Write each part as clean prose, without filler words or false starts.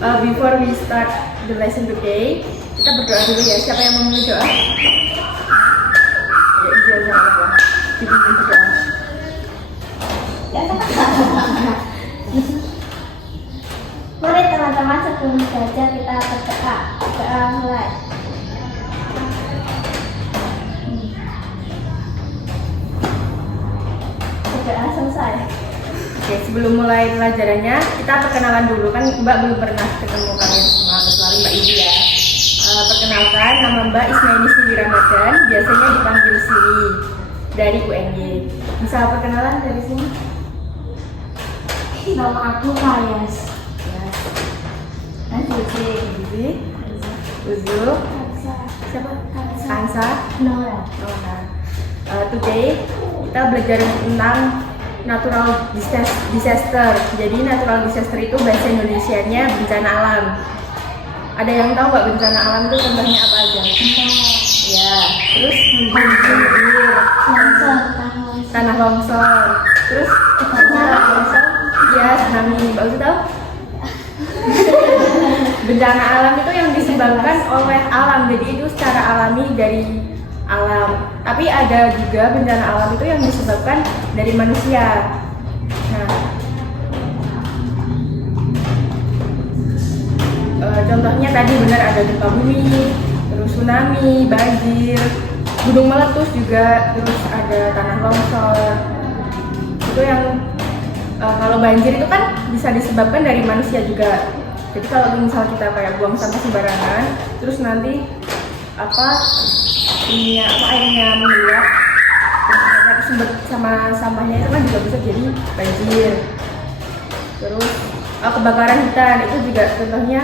Before we start the lesson today, kita berdoa dulu ya. Siapa yang mau memulai doa? Ya, iya, jangan lupa. Dipimpin berdoa. Mari teman-teman sebelum belajar kita berdoa. Doa mulai. Berdoa selesai. Oke, sebelum mulai pelajarannya, kita perkenalan dulu. Kan Mbak belum pernah ketemu kalian semua, kecuali Mbak Ibu ya. Perkenalkan, nama Mbak Ismaini Siri Ramadan, biasanya dipanggil Siri, dari UNY. Bisa perkenalan dari sini? Nama aku Kayas. Uzi, Uzu, siapa? Kansa, Nora. Nora. Today kita belajar tentang natural disaster. Jadi natural disaster itu bahasa Indonesianya bencana alam. Ada yang tahu nggak bencana alam itu contohnya apa aja? Ya, terus banjir, tanah longsor, terus ya tsunami. Mbak Uzi tahu? Bencana alam itu yang disebabkan oleh alam, jadi itu secara alami dari alam. Tapi ada juga bencana alam itu yang disebabkan dari manusia. Nah, contohnya tadi benar ada gempa bumi, terus tsunami, banjir, gunung meletus juga, terus ada tanah longsor. Itu yang kalau banjir itu kan bisa disebabkan dari manusia juga. Jadi kalau misal kita kayak buang sampah sembarangan, terus nanti airnya meluap, terus sumber sama sampahnya itu kan juga bisa jadi banjir. Terus kebakaran hutan itu juga contohnya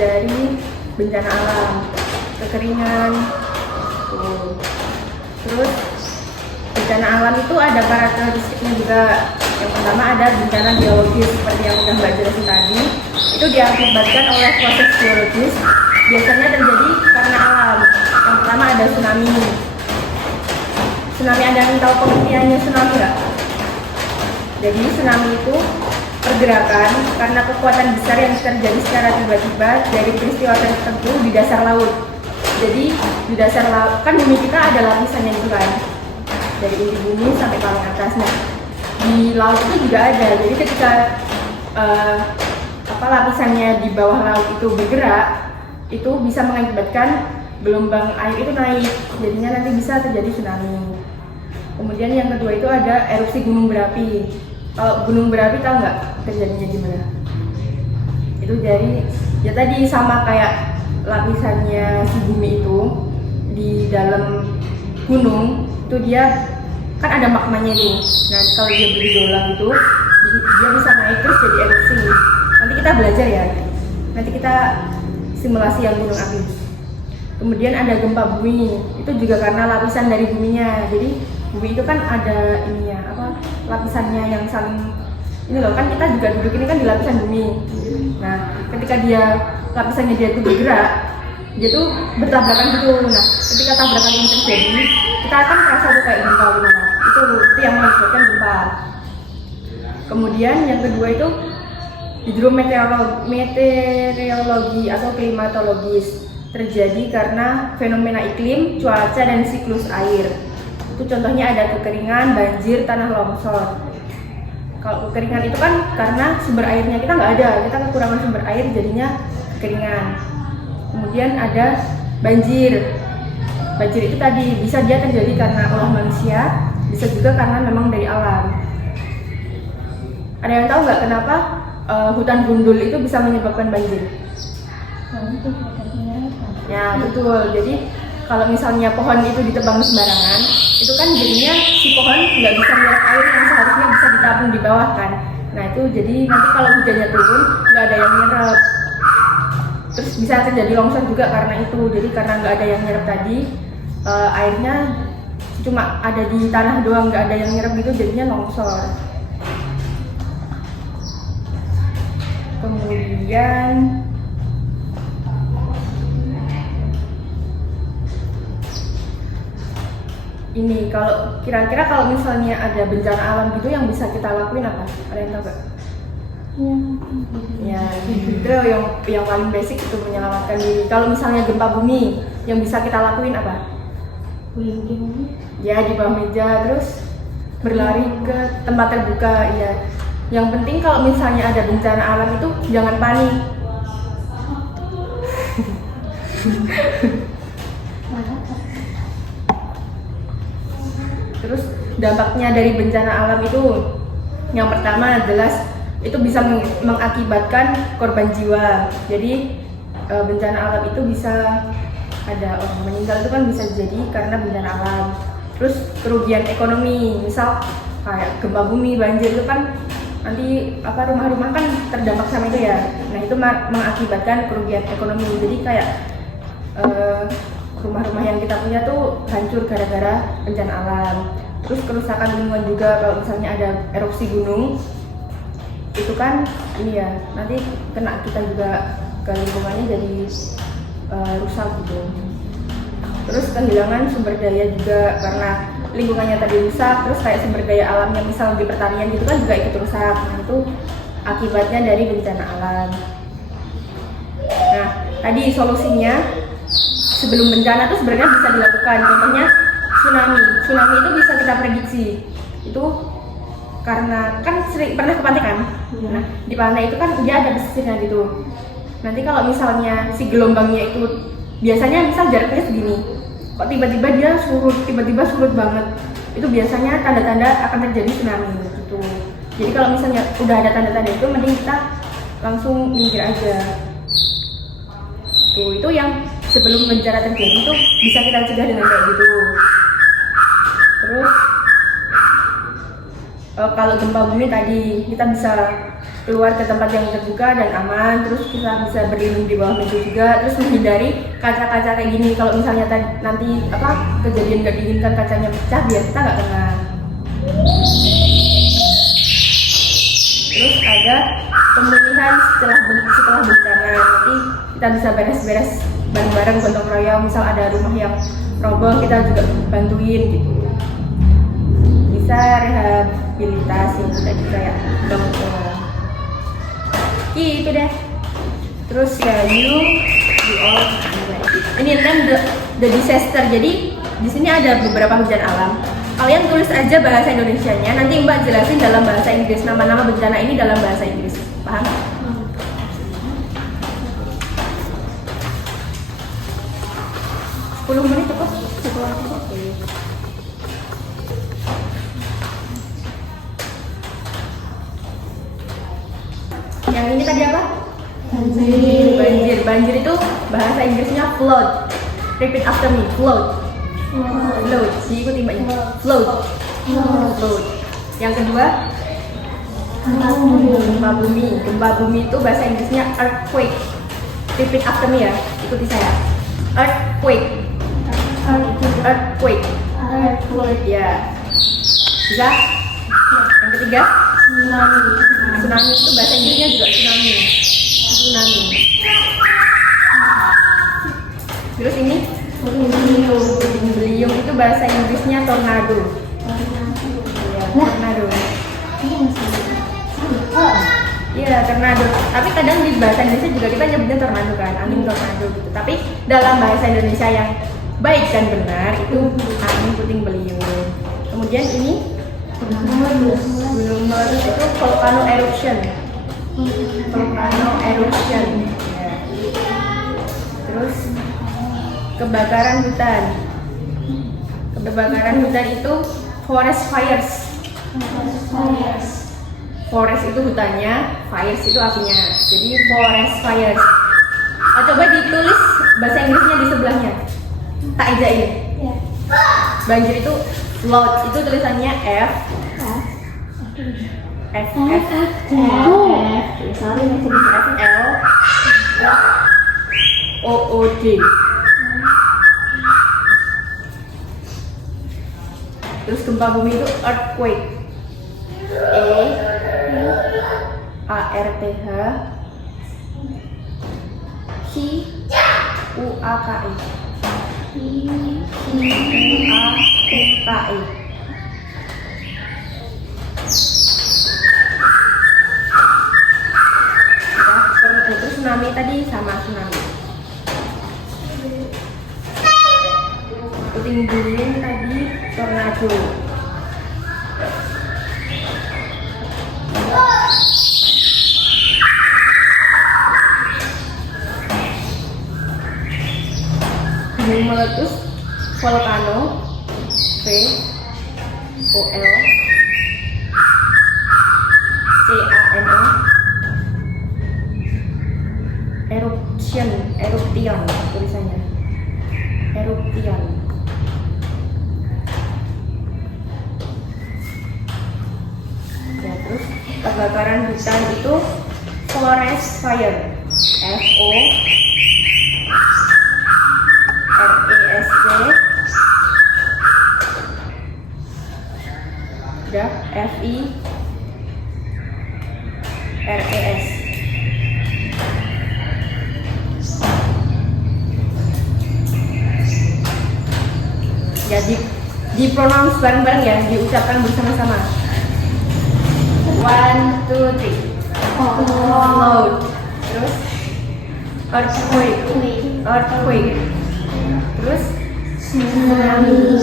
dari bencana alam, kekeringan. Terus bencana alam itu ada karakteristiknya juga. Yang pertama ada bencana geologis seperti yang udah Mbak jelasin tadi. Itu diakibatkan oleh proses geologis, biasanya terjadi karena alam. Yang pertama ada tsunami. Tsunami, ada yang tahu pengertiannya tsunami nggak? Jadi tsunami itu pergerakan karena kekuatan besar yang terjadi secara tiba-tiba dari peristiwa tertentu di dasar laut. Jadi di dasar laut, kan bumi kita ada lapisannya itu kan, dari inti bumi sampai paling atas. Nah, di laut itu juga ada. Jadi ketika lapisannya di bawah laut itu bergerak, itu bisa mengakibatkan gelombang air itu naik, jadinya nanti bisa terjadi tsunami. Kemudian yang kedua itu ada erupsi gunung berapi. Kalau gunung berapi tahu nggak terjadinya gimana? Itu jadi ya tadi sama kayak lapisannya si bumi itu di dalam gunung itu dia kan ada magmanya itu. Nah kalau dia bergejolak itu dia bisa naik terus jadi erupsi. Nanti kita belajar ya. Nanti kita simulasi yang gunung api. Kemudian ada gempa bumi. Itu juga karena lapisan dari buminya. Jadi bumi itu kan ada lapisannya yang saling ini loh, kan kita juga duduk ini kan di lapisan bumi. Nah ketika lapisannya dia itu bergerak, dia tuh bertabrakan gitu. Nah ketika tabrakan ini terjadi, kita akan merasa tuh kayak gempa gitu. Itu yang mengakibatkan gempa. Kemudian yang kedua itu hidrometeorologi atau klimatologis, terjadi karena fenomena iklim, cuaca, dan siklus air. Itu contohnya ada kekeringan, banjir, tanah longsor. Kalau kekeringan itu kan karena sumber airnya kita nggak ada, kita kekurangan sumber air jadinya kekeringan. Kemudian ada banjir. Banjir itu tadi bisa dia terjadi karena ulah manusia, bisa juga karena memang dari alam. Ada yang tahu nggak kenapa hutan gundul itu bisa menyebabkan banjir? Ya betul. Jadi kalau misalnya pohon itu ditebang sembarangan, itu kan jadinya si pohon nggak bisa menyerap air yang seharusnya bisa ditabung di bawah kan. Nah itu jadi nanti kalau hujannya turun nggak ada yang nyerap. Terus bisa terjadi longsor juga karena itu. Jadi karena nggak ada yang nyerap tadi, airnya cuma ada di tanah doang, nggak ada yang nyerap gitu, jadinya longsor. Kemudian ini kira-kira kalau misalnya ada bencana alam gitu yang bisa kita lakuin apa? Ada yang tahu gak? Ya, itu yang paling basic itu menyelamatkan diri. Kalau misalnya gempa bumi, yang bisa kita lakuin apa? Ya, di bawah meja, terus berlari ke tempat terbuka. Ya, yang penting kalau misalnya ada bencana alam itu jangan panik. Terus dampaknya dari bencana alam itu, yang pertama jelas itu bisa mengakibatkan korban jiwa. Jadi bencana alam itu bisa ada orang meninggal, itu kan bisa jadi karena bencana alam. Terus kerugian ekonomi, misal kayak gempa bumi, banjir itu kan nanti rumah-rumah kan terdampak sama itu ya. Nah itu mengakibatkan kerugian ekonomi. Jadi kayak rumah-rumah yang kita punya tuh hancur gara-gara bencana alam. Terus kerusakan lingkungan juga, kalau misalnya ada erupsi gunung itu kan ini ya, nanti kena kita juga ke lingkungannya, jadi rusak gitu. Terus kehilangan sumber daya juga karena lingkungannya tadi rusak. Terus kayak sumber daya alamnya misal di pertanian gitu kan juga ikut rusak. Nah itu akibatnya dari bencana alam. Nah tadi solusinya sebelum bencana tuh sebenarnya bisa dilakukan. Contohnya tsunami itu bisa kita prediksi. Itu karena kan pernah ke pantai kan? Nah di pantai itu kan dia ada pesisirnya gitu. Nanti kalau misalnya si gelombangnya itu biasanya misal jaraknya segini, kok tiba-tiba dia surut banget, itu biasanya tanda-tanda akan terjadi tsunami gitu. Jadi kalau misalnya udah ada tanda-tanda itu, mending kita langsung minggir aja. Tuh, itu yang sebelum bencana terjadi tuh bisa kita cegah dengan kayak gitu. Terus kalau gempa bumi tadi kita bisa keluar ke tempat yang terbuka dan aman, terus kita bisa berlindung di bawah meja juga, terus menghindari kaca-kaca kayak gini. Kalau misalnya nanti kejadian nggak diinginkan kacanya pecah, biar kita nggak kena. Terus ada pemulihan setelah bencana, nanti kita bisa beres-beres bareng-bareng, gotong royong. Misal ada rumah yang roboh, kita juga bantuin gitu. Bisa rehabilitasi tadi kayak bangun ulang. Itu deh. Terus ya you all. Ini the disaster. Jadi di sini ada beberapa bencana alam. Kalian tulis aja bahasa Indonesianya. Nanti Mbak jelasin dalam bahasa Inggris nama-nama bencana ini dalam bahasa Inggris. Paham? Sepuluh menit cukup. Yang ini tadi apa? Banjir itu bahasa Inggrisnya flood. Repeat after me, flood. Flood. Ikuti Mbak ini. Flood. Yang kedua, gempa bumi itu bahasa Inggrisnya earthquake. Repeat after me ya. Ikuti saya. Earthquake. Ya. Bisa? Yang ketiga, tsunami itu bahasa Inggrisnya juga tsunami. Terus ini beliung itu bahasa Inggrisnya tornado. Ya, tornado. Iya, tornado. Tapi kadang di bahasa Indonesia juga kita nyebutnya tornado kan, angin tornado gitu. Tapi dalam bahasa Indonesia yang baik dan benar itu angin puting beliung. Kemudian ini gunung meletus itu volcano eruption. Ya. Terus kebakaran hutan itu forest fires. Forest itu hutannya, fires itu apinya. Jadi forest fires. Coba ditulis bahasa Inggrisnya di sebelahnya. Tak ejain. Banjir itu flood, itu tulisannya F L O O D. Terus gempa bumi itu earthquake. EARTH QUAKE. tsunami tadi sama tsunami. Puting beliung tadi tornado. Gunung meletus volcano VOLCANO. Eruption tulisannya. Eruption. Ya, terus kebakaran hutan itu forest fire. FOREST. Udah, FIRES. Jadi dipronounce bareng-bareng ya, diucapkan bersama-sama. 1, 2, 3. Cloud. Terus earthquake. Terus tsunami.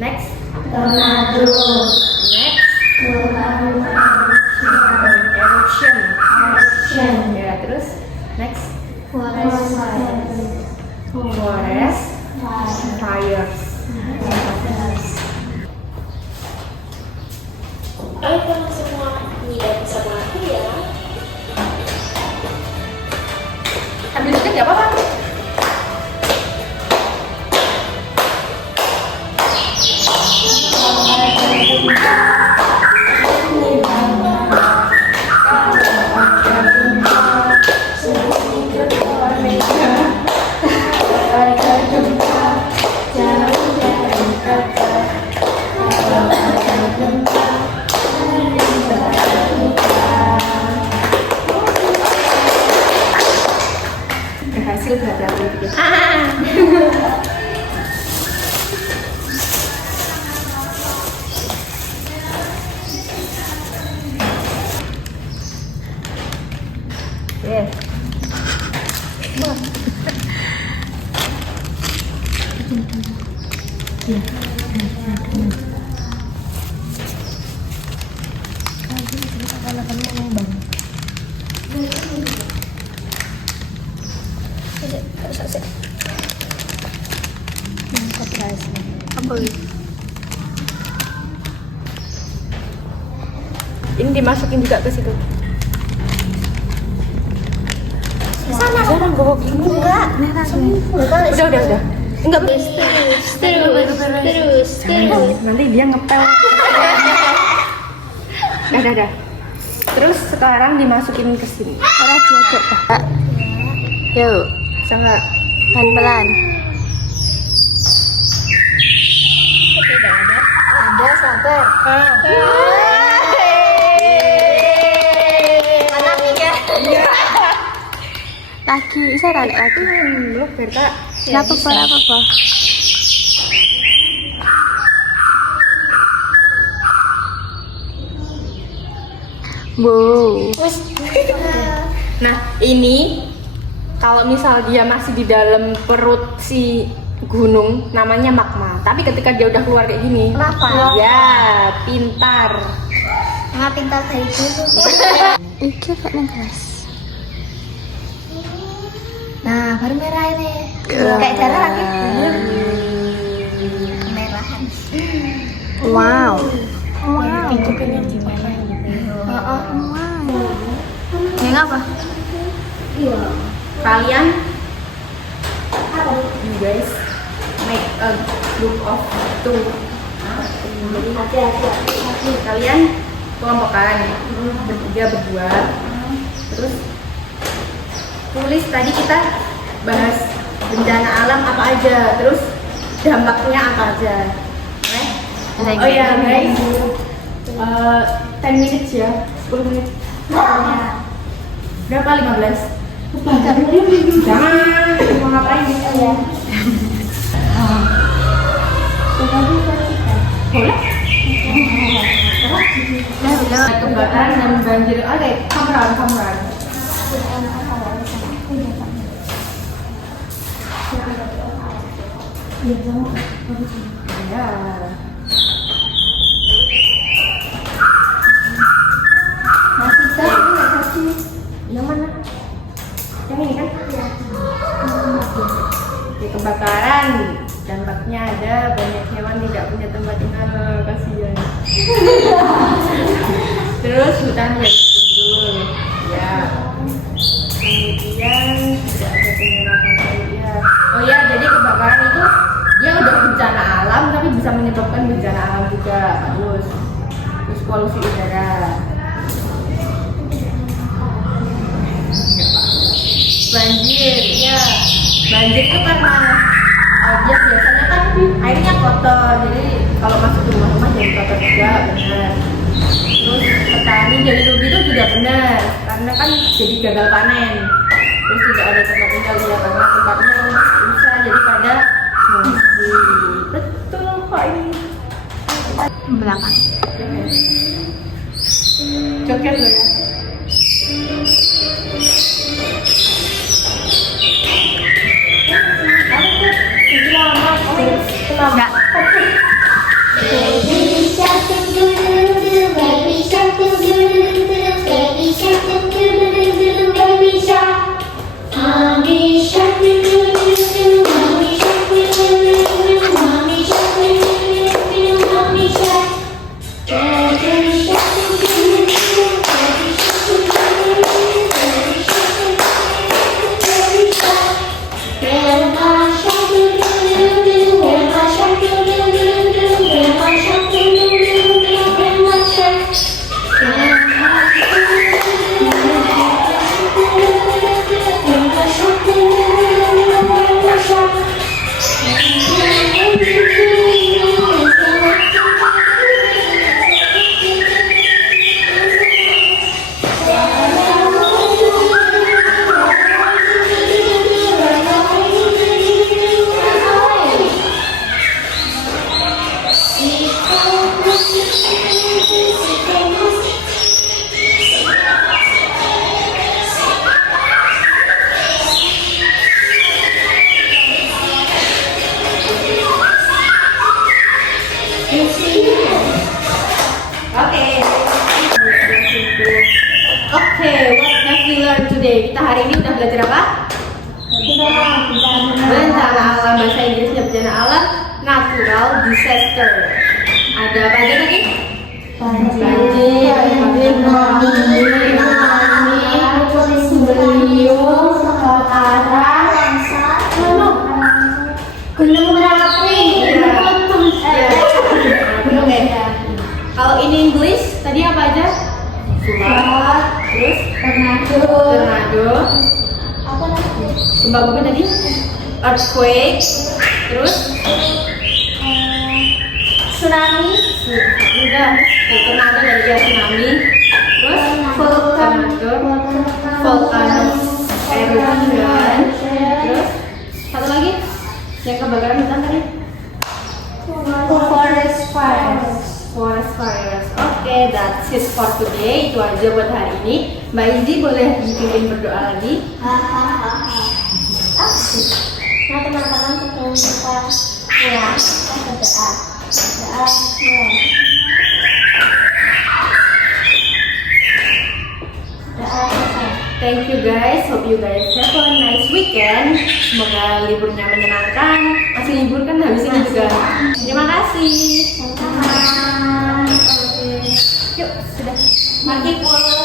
Next Tornado. next eruption. Ya, terus next forest fires. Ayo kamu semua ngidam sama aku ya. Ambil dikit nggak apa-apa. Berhasil berarti dikit. Yes. Ini dimasukin juga ke situ. Sana bawa enggak. Udah. Enggak, Terus. nanti dia ngepel. Udah. Terus sekarang dimasukin ke sini. Yuk, Sama pelan-pelan. Ada sabar. Anaknya. Lagi, saya tarik lagi. lu Berta. Kenapa? Wow. Nah, ini kalau misal dia masih di dalam perut si gunung namanya magma. Tapi ketika dia udah keluar kayak gini, Lava. ya, pintar. Nggak pintar kayak gitu. Iki kayak ngegas. Nah, baru merah ini. Kayak darah lagi. Kemerahan. Wow. Pintunya gimana gitu. Wow. Ini apa? Iya. Kalian you guys make a group of 2. Jadi Hati-hati. kalian kelompokan bertiga berdua, terus tulis tadi kita bahas bencana alam apa aja, terus dampaknya apa aja. Oh ya guys, 10 minutes ya, 10 menit. Berapa? 15? Jangan, mau ngapain gitu ya? Boleh? Kebakaran dan banjir. Oke, kameran. Iya sama. Ya. Masih kan? Masih. Yang mana? Yang ini kan? Ya. Di kebakaran, dampaknya ada banyak hewan tidak punya tempat tinggal, kasihan. Terus hutan menjadi gundul, ya. Kemudian tidak ada penyerapan air, ya. Oh ya, jadi kebakaran itu dia udah bencana alam tapi bisa menyebabkan bencana alam juga, bagus. Terus polusi udara. Banjir, ya. Banjir itu karena dia biasanya kan airnya kotor, jadi kalau masuk ke rumah-rumah jadi kotor juga, benar. Terus petani jadi rugi itu juga benar, karena kan jadi gagal panen. Terus tidak ada tempat tinggal ya, karena tempatnya susah, jadi pada ngungsi. Betul kok ini. Belakang. Joget lo ya. Enggak. Baby shark do do do, baby shark do do do do, baby shark do do do do, baby shark. Mommy shark do do do do, mommy shark do do do do, mommy shark do do do do, mommy shark. Baby shark do do do do, baby shark do do do do, baby shark do do do do, baby shark. Grandma shark do do do do, grandma shark do do do do, grandma shark do do do do, grandma shark. Grandma shark do do do do, grandma shark do do do do, grandma shark. Oke, what have we learned today? Kita hari ini udah belajar apa? Bencana alam, bahasa Inggrisnya bencana alam, natural disaster. Ada apa aja tadi? Banjir, beliung, kebakaran, gunung berapi, gunung ya. Kalau in English tadi apa aja? Tsunami, terus tornado, apa namanya? gempa bumi tadi, earthquake, terus Tsunami, udah, tornado dari ya tsunami, terus volcano eruption, terus satu lagi yang kebakaran hutan tadi, forest fires. Oke, that's it for today. Itu aja buat hari ini. Mbak Izzy boleh dipimpin berdoa lagi. Nah teman-teman sebelum kita pulang kita berdoa. Doa pulang. Doa selesai. Thank you guys. Hope you guys have a nice weekend. Semoga liburnya menyenangkan. Masih libur kan habis ini juga. Terima kasih. Sama-sama. Oke. Yuk, sudah. Mari pulang.